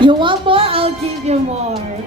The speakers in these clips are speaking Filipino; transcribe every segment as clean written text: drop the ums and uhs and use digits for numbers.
You want more? I'll give you more.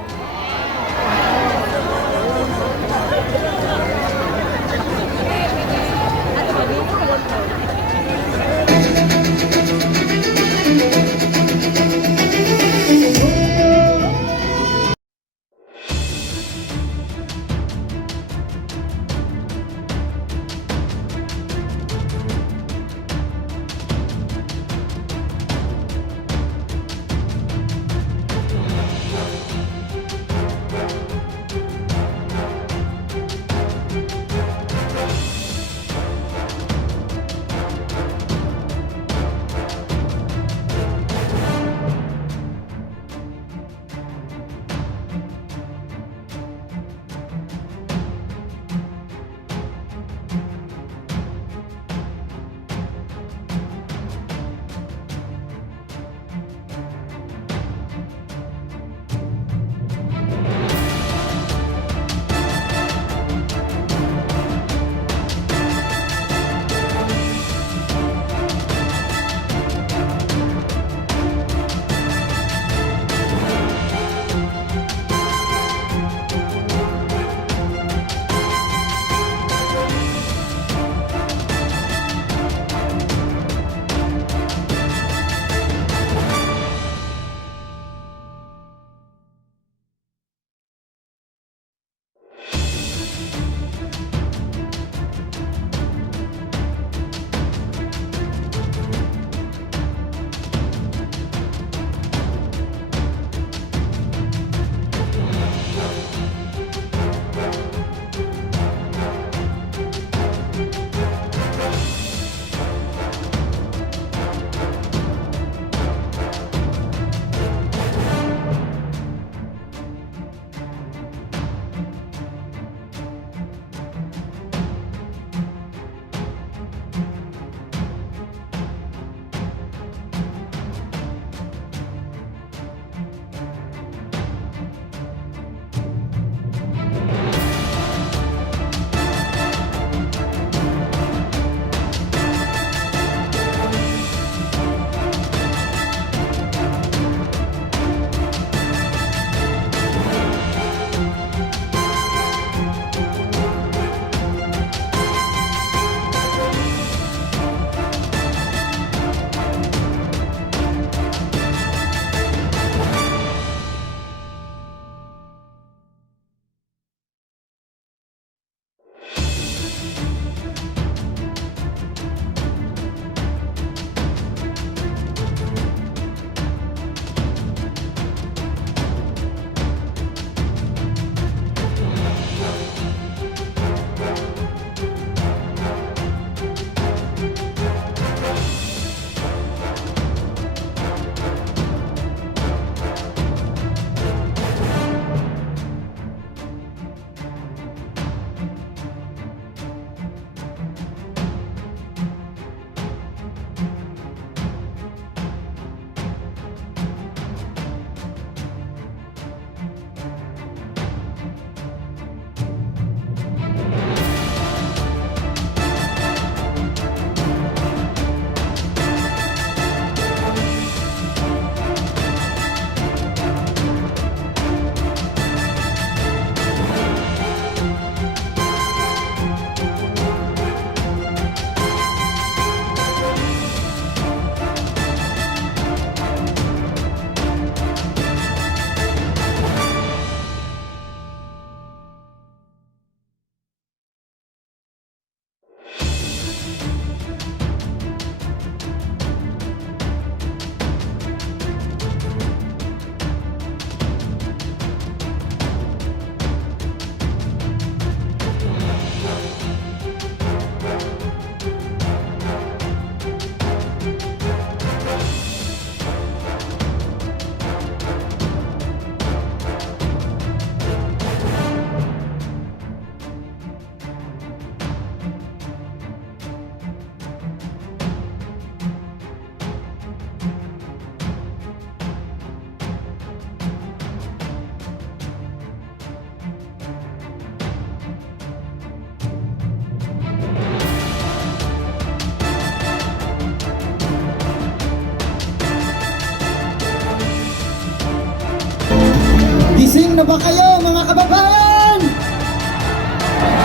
Gising na ba kayo mga kababayan?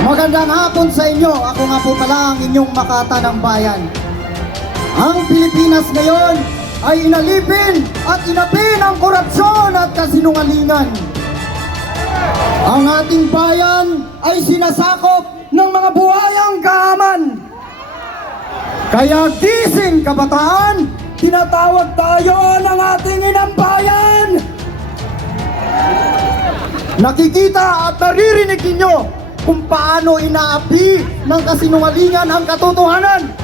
Magandang hapon sa inyo. Ako nga po pala ang inyong Makata ng Bayan. Ang Pilipinas ngayon ay inalipin at inapin ang korupsyon at kasinungalingan. Ang ating bayan ay sinasakop ng mga buhayang kahaman. Kaya gising kabataan, tinatawag tayo ng ating inang bayan. Nakikita at naririnig ninyo kung paano inaapi ng kasinungalingan ang katotohanan.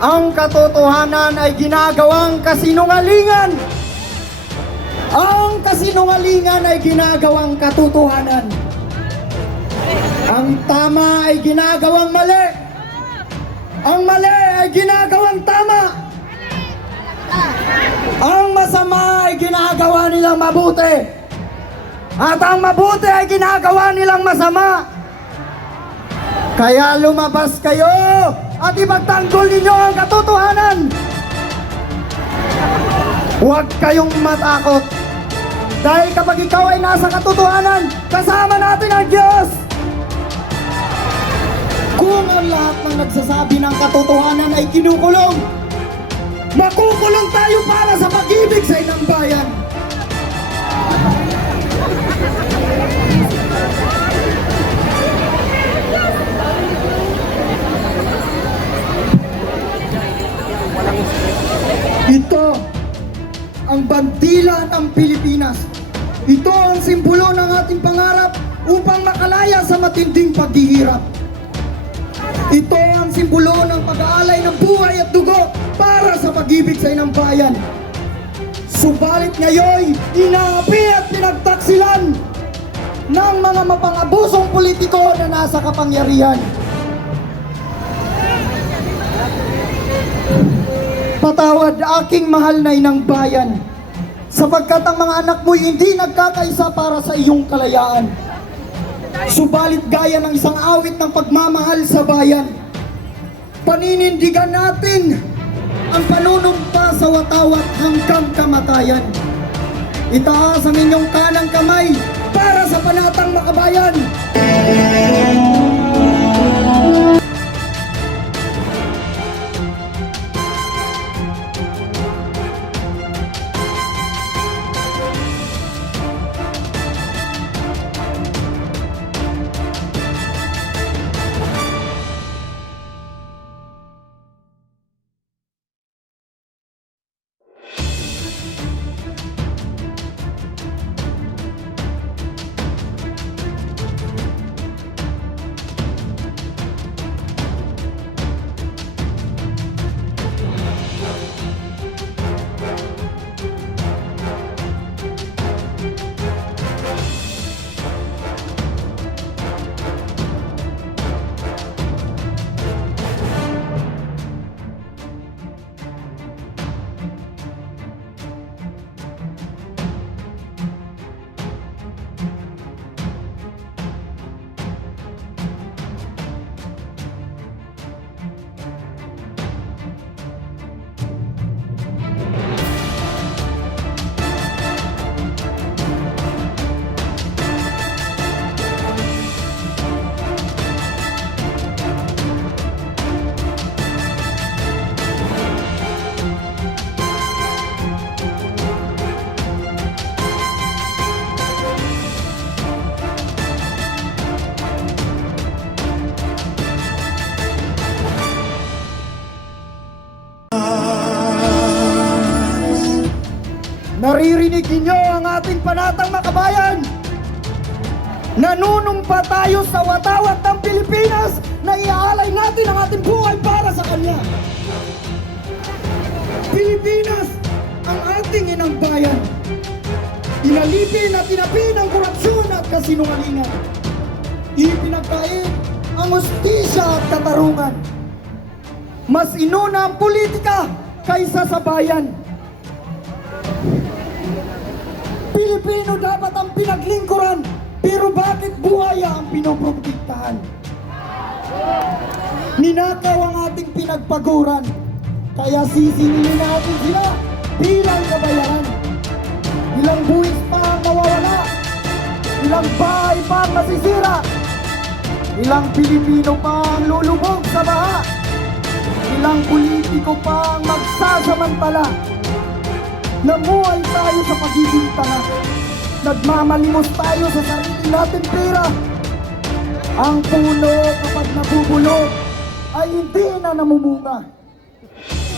Ang katotohanan ay ginagawang kasinungalingan. Ang kasinungalingan ay ginagawang katotohanan. Ang tama ay ginagawang mali. Ang mali ay ginagawang tama. Ang masama ay ginagawa nilang mabuti. At ang mabuti ay ginagawa nilang masama. Kaya lumabas kayo at ipagtanggol ninyo ang katotohanan. Huwag kayong matakot. Dahil kapag ikaw ay nasa katotohanan, kasama natin ang Diyos. Kung ang lahat ng nagsasabi ng katotohanan ay kinukulong, makukulong tayo para sa pag-ibig sa inang bayan. Ito ang bandila ng Pilipinas. Ito ang simbolo ng ating pangarap upang makalaya sa matinding paghihirap. Ito ang simbolo ng pag-aalay ng buhay at dugo para sa pag-ibig sa inang bayan. Subalit ngayon, inaapi at pinagtaksilan ng mga mapang-abusong politiko na nasa kapangyarihan. Patawad aking mahal na inang bayan, sapagkat ang mga anak mo'y hindi nagkakaisa para sa iyong kalayaan. Subalit gaya ng isang awit ng pagmamahal sa bayan, paninindigan natin ang panunumpa sa watawat hanggang kamatayan. Itaas ang inyong kanang kamay para sa panatang makabayan. Naririnig ninyo ang ating panatang makabayan. Nanunumpa tayo sa watawat ng Pilipinas na iaalay natin ang ating buhay para sa Kanya. Pilipinas, ang ating inang bayan. Inalipin at inapin ang korupsyon at kasinungalingan. Ipinagkait ang hustisya at katarungan. Mas inuna ang politika kaysa sa bayan. Pilipino dapat ang pinaglingkuran, pero bakit buhaya ang pinoprotektahan? Ninakaw ang ating pinagpaguran, kaya sisingilin natin sila bilang kabayaran. Ilang buwis pa ang mawawala Ilang bahay pa ang masisira? Ilang Pilipino pa ang lulubog sa baha? Ilang politiko pa ang magsasamantala? Namuhay tayo sa pagiging tanga. Nagmamalimos tayo sa sarili natin pera. Ang puno kapag nabubulok ay hindi na namumunga.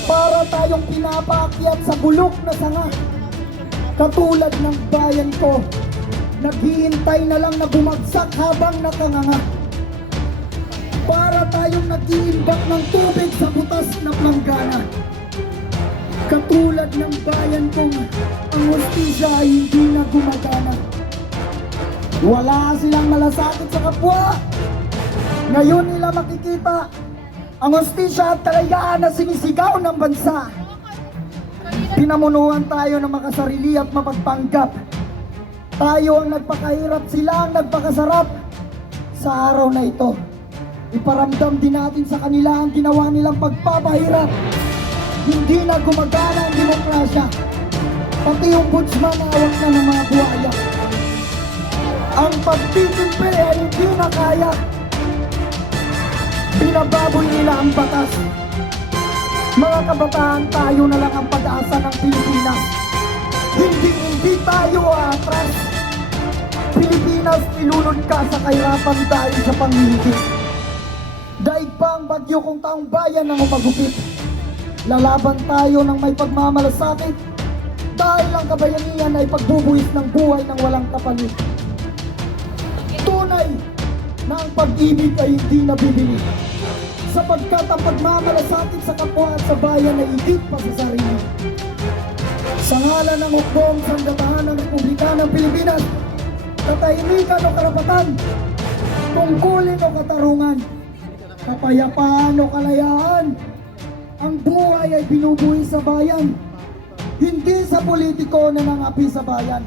Para tayong pinapaakyat sa bulok na sanga. Katulad ng bayan ko, naghihintay na lang na bumagsak habang nakanganga. Para tayong nag-iimbak ng tubig sa butas na planggana. Katulad ng bayan kong ang hustisya ay hindi na gumagana. Wala silang malasakit sa kapwa. Ngayon nila makikita ang hustisya at kalayaan na sinisigaw ng bansa. Pinamunuan tayo ng makasarili at mapagpanggap. Tayo ang nagpakahirap, sila ang nagpakasarap. Sa araw na ito, iparamdam din natin sa kanila ang ginawa nilang pagpapahirap. Hindi na gumagana ang demokrasya. Pati yung budsman awak na ng mga buhaya. Ang pagtitimpi ay hindi na kaya. Binababoy nila ang batas. Mga kabataan, tayo na lang ang pag-asa ng Pilipinas. Hindi tayo aatras. Pilipinas, ilunod ka sa kahirapan dahil sa panghihingi. Daig pa ang bagyo kung taong bayan ang umagupit. Lalaban tayo ng may pagmamalasakit dahil ang kabayanihan ay pagbubuhis ng buhay ng walang kapalit. Tunay na ang pag-ibig ay hindi nabibili, sapagkat ang pagmamalasakit sa kapwa at sa bayan ay higit pa sa sarili. Sa ngalan ng hukbong sanggatahan ng Republika ng Pilipinas, katahimikan o karapatan, tungkulin o katarungan, kapayapaan o kalayaan, ang buhay ay binubuhay sa bayan, hindi sa politiko na nangapi sa bayan.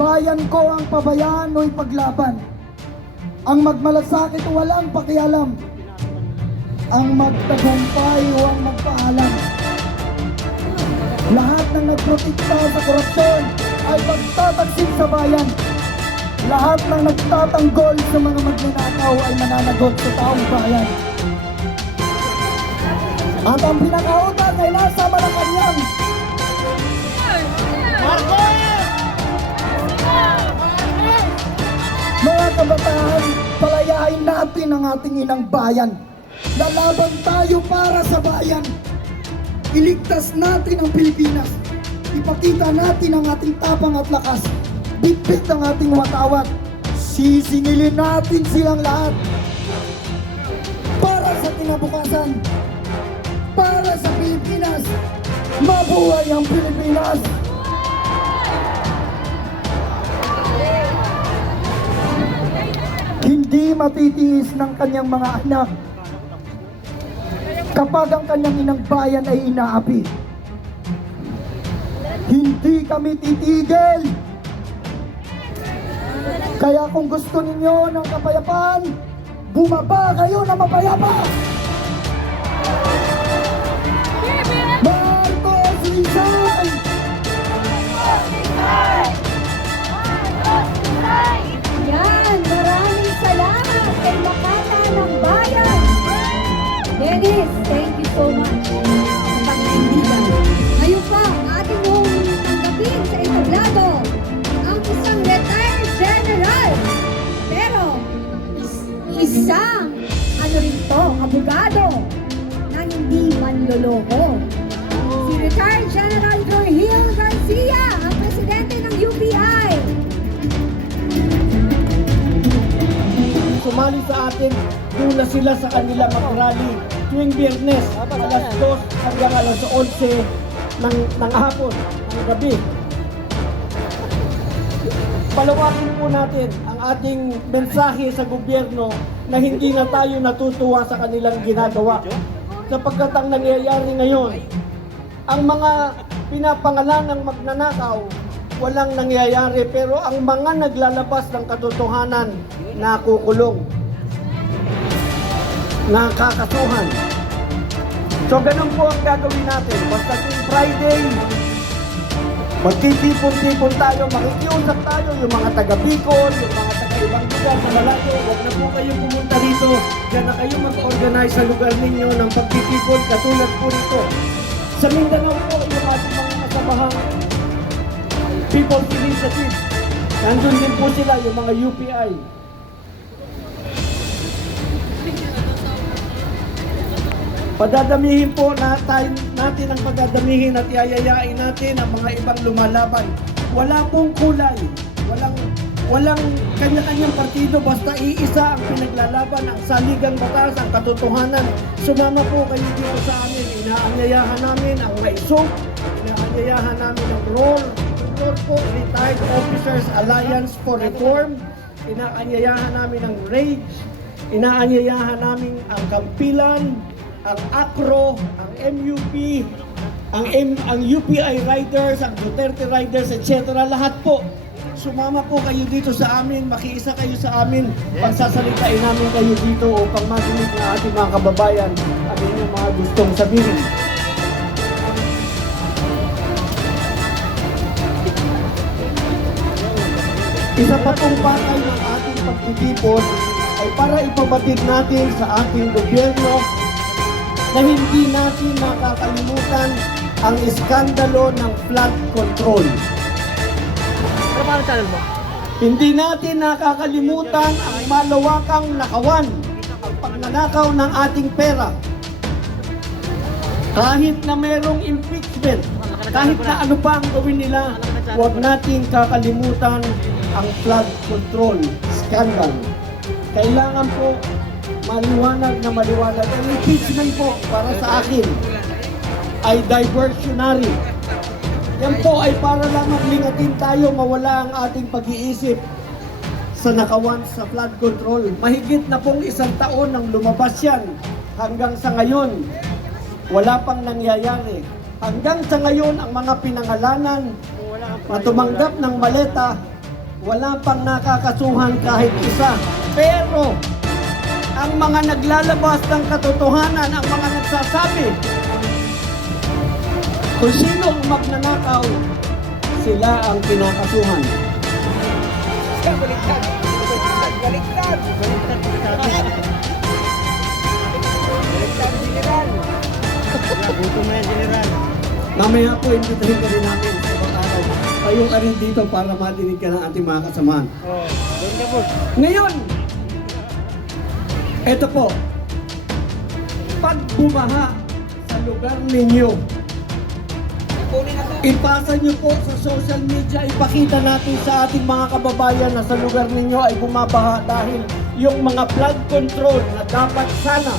Bayan ko ang pabayaan o ipaglaban. Ang magmalasakit o walang pakialam. Ang magtagumpay o ang magpaalam. Lahat ng nagprotekta sa korupsyon ay magtataksil sa bayan. Lahat ng nagtatanggol sa mga magnanakaw ay mananagot sa taong bayan. At ang pinakautan ay nasa Malacanang. Mga kabataan, palayain natin ang ating inang bayan. Lalaban tayo para sa bayan. Iligtas natin ang Pilipinas. Ipakita natin ang ating tapang at lakas. Bitbit ang ating watawat. Sisingilin natin silang lahat. Para sa kinabukasan. Para sa Pilipinas. Mabuhay ang Pilipinas! Hindi matitiis ng kanyang mga anak kapag ang kanyang inang bayan ay inaapi. Hindi kami titigil. Kaya kung gusto ninyo ng kapayapaan, bumaba kayo na mapayapa. Marcos Rizal! Yan, maraming salamat kay Makata ng Bayan. Dennis, thank you so much sa pagkaibigan. Ngayon pa, ating mong tanggapin sa entablado ang isang retired general. Pero, isang, rin to, abogado na hindi manloloko. Si retired General Virgil Garcia, ang presidente ng UPI. Sumali sa atin, tula sila sa kanila mag-rally tuwing Biyernes, alas 2 hanggang alas 11 ng hapon, ng gabi. Palawakin po natin ang ating mensahe sa gobyerno na hindi na tayo natutuwa sa kanilang ginagawa. Sapagkat ang nangyayari ngayon, ang mga pinapangalan ng magnanakaw, walang nangyayari, pero ang mga naglalabas ng katotohanan, nakukulong, nakakasuhan. So ganun po ang gagawin natin. Basta tuwing Friday, Magtitipon-tipon tayo, makikiusap tayo, yung mga taga Bicol, yung mga taga ibang lugar na malayo, huwag na po kayong pumunta rito. Diyan na kayo mag-organize sa lugar ninyo ng pagtitipon katulad po nito. Sa Mindanao po, yung ating mga kasabahang People's Initiative. Nandun din po sila, yung mga UPI. Padadamihin po natin ang padadamihin at yayayain natin ang mga ibang lumalaban. Wala pong kulay. Walang kanya-kanyang partido, basta iisa ang pinaglalaban, ang saligang batas, ang katotohanan. Sumama po kayo dito sa amin. Inaanyayahan namin ang MAISOG, inaanyayahan namin ang ROR po, Retired Officers Alliance for Reform, inaanyayahan namin ang RAGE, inaanyayahan namin ang Kampilan, ang ACRO, ang MUP, ang UPI Riders, ang Duterte Riders, etc. Lahat po. Sumama po kayo dito sa amin, makiisa kayo sa amin, pagsasalitain namin kayo dito upang marinig na ating mga kababayan ang inyong mga gustong sabihin. Isa pa pong pakay ng ating pagtitipon ay para ipabatid natin sa ating gobyerno na hindi natin nakakalimutan ang iskandalo ng flood control. Hindi natin nakakalimutan ang malawakang nakawan, ang pagnanakaw ng ating pera. Kahit na merong impeachment, kahit na ano pa ang gawin nila, huwag natin kakalimutan ang flood control scandal. Kailangan po maliwanag na maliwanag. Ang impeachment po para sa akin ay diversionary. Yan po ay para lang maglingatin tayo, mawala ang ating pag-iisip sa nakawan sa flood control. Mahigit na pong 1 taon nang lumabas yan. Hanggang sa ngayon, wala pang nangyayari. Hanggang sa ngayon, ang mga pinangalanan na tumanggap ng maleta, wala pang nakakasuhan kahit isa. Pero, ang mga naglalabas ng katotohanan, ang mga nagsasabi, kung sino ang magnanakaw, sila ang kinakasuhan. Baliktad! Baliktad! Baliktad, General! Gutom na yan, General. Mamaya po, imbitahin ka rin namin sa ibang araw. Kayo ka rin dito para madinig ka ng ating mga kasamahan. Doon ka po. Ngayon, eto po, pag bumaha sa lugar ninyo, ipasa nyo po sa social media, ipakita natin sa ating mga kababayan na sa lugar ninyo ay bumabaha dahil yung mga flood control na dapat sana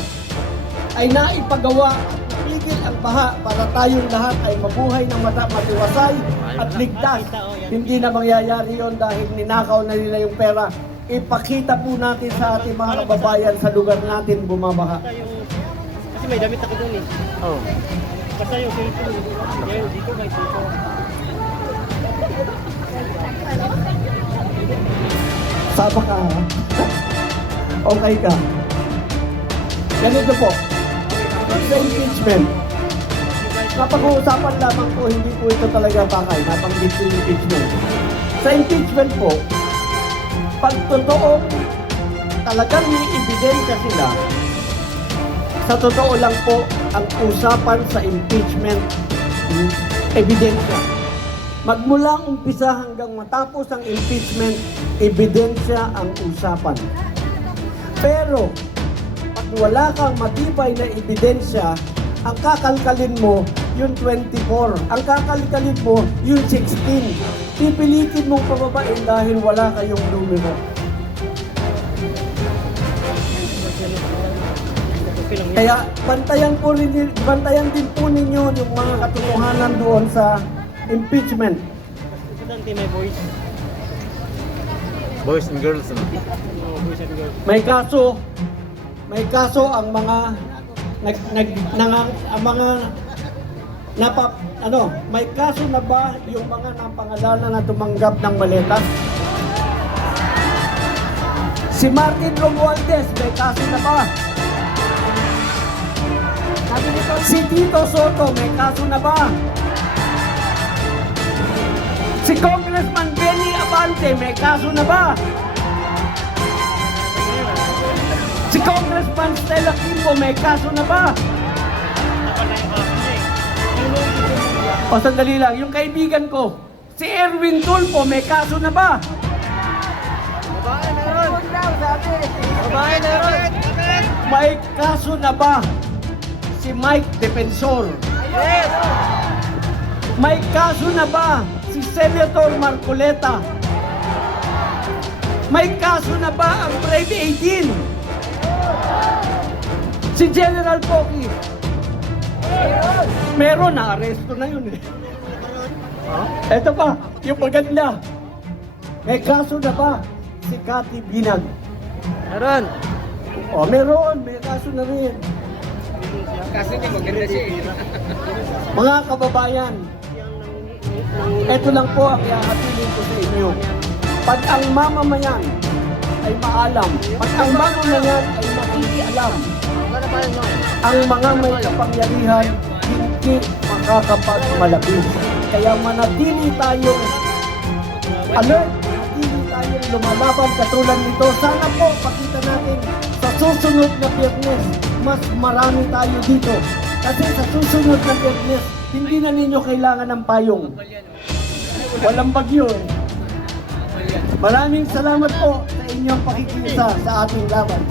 ay naipagawa at napigil ang baha para tayong lahat ay mabuhay ng matiwasay at ligtas. Hindi na mangyayari yon dahil ninakaw na nila yung pera. Ipakita po natin sa ating mga kababayan sa lugar natin bumabaha. Kasi may damit ako doon eh. Oo. Basta yung cellphone. Ngayon, dito guys, dito. Sama ka ha? Okay ka? Ganito po. Sa impeachment. Napag-uusapan lamang po, hindi po ito talaga pakay. Napanggit yung impeachment. Sa impeachment po, pag totoong talagang may ebidensya sila, sa totoo lang po, ang usapan sa impeachment, ebidensya. Magmula umpisa hanggang matapos ang impeachment, ebidensya ang usapan. Pero, pag wala kang matibay na ebidensya, ang kakalkalin mo, yung 24. Ang kakalkalin mo, yung 16. Pipilitin mong pababain dahil wala kayong numero. Kaya bantayan din po ninyo yung mga katotohanan doon sa impeachment. Importante may boys. Boys and girls, no? Boys and girls. May kaso ang mga may kaso na ba yung mga napangalanan na tumanggap ng maleta? Si Martin Romualdez, may kaso na ba? Si Tito Soto, may kaso na ba? Si Congressman Benny Abante, may kaso na ba? Si Congressman Stella Kimbo, may kaso na ba? O sandali lang, yung kaibigan ko, si Erwin Tulfo, may kaso na ba? May kaso na ba si Mike Defensor? May kaso na ba si Senator Marcoleta? May kaso na ba ang Brave 18? Si General Pocky? Meron, na-aresto na yun eh. Eto pa, yung maganda. May kaso na ba si Cathy Binag? Meron. O, meron, may kaso na rin. Kaso niya maganda siya eh. Mga kababayan, ito lang po ang ihahatilin ko sa inyo. Pag ang mamamayan ay maalam, pag ang mamamayan ay makikialam, ang mga may kapangyarihan hindi makakapagmalabis. Kaya manatili tayong alert, manatili tayong lumalaban katulad nito. Sana po pakita natin sa susunod na Biyernes, mas marami tayo dito. Kasi sa susunod na Biyernes, hindi na ninyo kailangan ng payong. Walang bagyo eh. Maraming salamat po sa inyong pakikisa sa ating laban.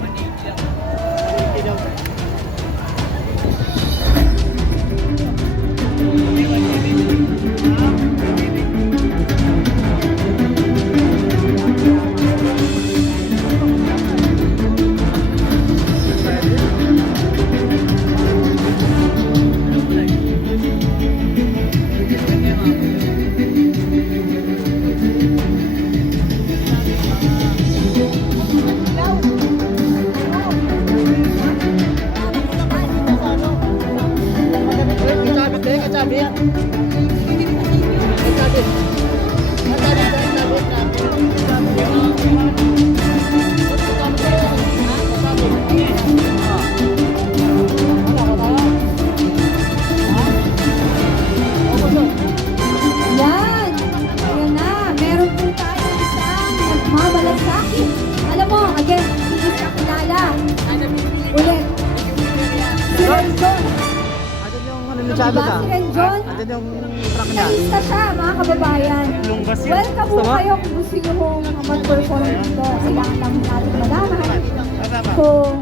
Yan! Ayan na, meron po tayo isang nagmabalasakit. Alam mo, again, hindi siya kilala. Ulit. Si Renjon. Diba si Renjon? Nalista siya, mga kababayan. Welcome po kayo kung gusto nyo mag-perform dito. Kailangan lang natin malaman kung